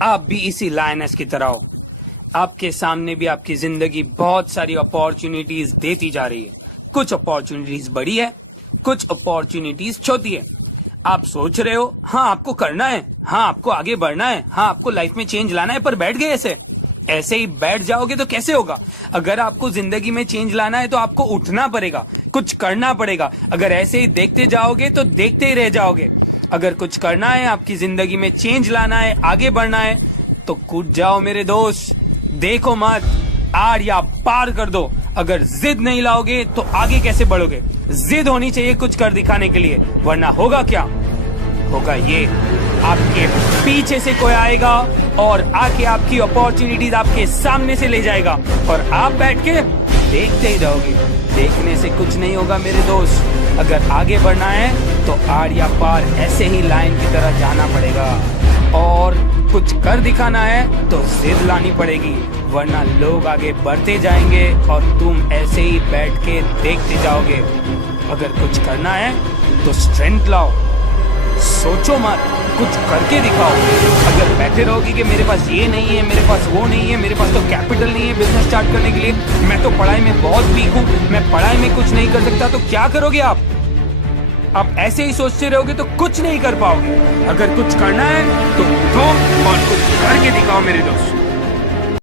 आप भी इसी लायनेस की तरह हो। आपके सामने भी आपकी जिंदगी बहुत सारी अपॉर्चुनिटीज देती जा रही है। कुछ अपॉर्चुनिटीज बड़ी है, कुछ अपॉर्चुनिटीज छोटी है। आप सोच रहे हो हाँ आपको करना है, हाँ आपको आगे बढ़ना है, हाँ आपको लाइफ में चेंज लाना है, पर बैठ गए ऐसे ही बैठ जाओगे तो कैसे होगा। अगर आपको जिंदगी में चेंज लाना है तो आपको उठना पड़ेगा, कुछ करना पड़ेगा। अगर ऐसे ही देखते जाओगे तो देखते ही रह जाओगे। अगर कुछ करना है, आपकी जिंदगी में चेंज लाना है, आगे बढ़ना है, तो कूद जाओ मेरे दोस्त। देखो मत, आर या पार कर दो। अगर जिद नहीं लाओगे तो आगे कैसे बढ़ोगे। जिद होनी चाहिए कुछ कर दिखाने के लिए, वरना होगा क्या, होगा ये, आपके पीछे से कोई आएगा और आके आपकी अपॉर्चुनिटीज आपके सामने से ले जाएगा और आप बैठ के देखते ही रहोगे। देखने से कुछ नहीं होगा मेरे दोस्त। अगर आगे बढ़ना है तो आर या पार ऐसे ही लाइन की तरह जाना पड़ेगा, और कुछ कर दिखाना है तो जिद लानी पड़ेगी, वरना लोग आगे बढ़ते जाएंगे और तुम ऐसे ही बैठ के देखते जाओगे। अगर कुछ करना है तो स्ट्रेंथ लाओ, सोचो मत, कुछ करके दिखाओ। अगर बैठे रहोगे कि मेरे पास ये नहीं है, मेरे पास वो नहीं है, मेरे पास तो कैपिटल नहीं है बिजनेस स्टार्ट करने के लिए, मैं तो पढ़ाई में बहुत वीक हूँ, मैं पढ़ाई में कुछ नहीं कर सकता, तो क्या करोगे आप ऐसे ही सोचते रहोगे तो कुछ नहीं कर पाओगे। अगर कुछ करना है तो दो और कुछ करके दिखाओ मेरे दोस्त।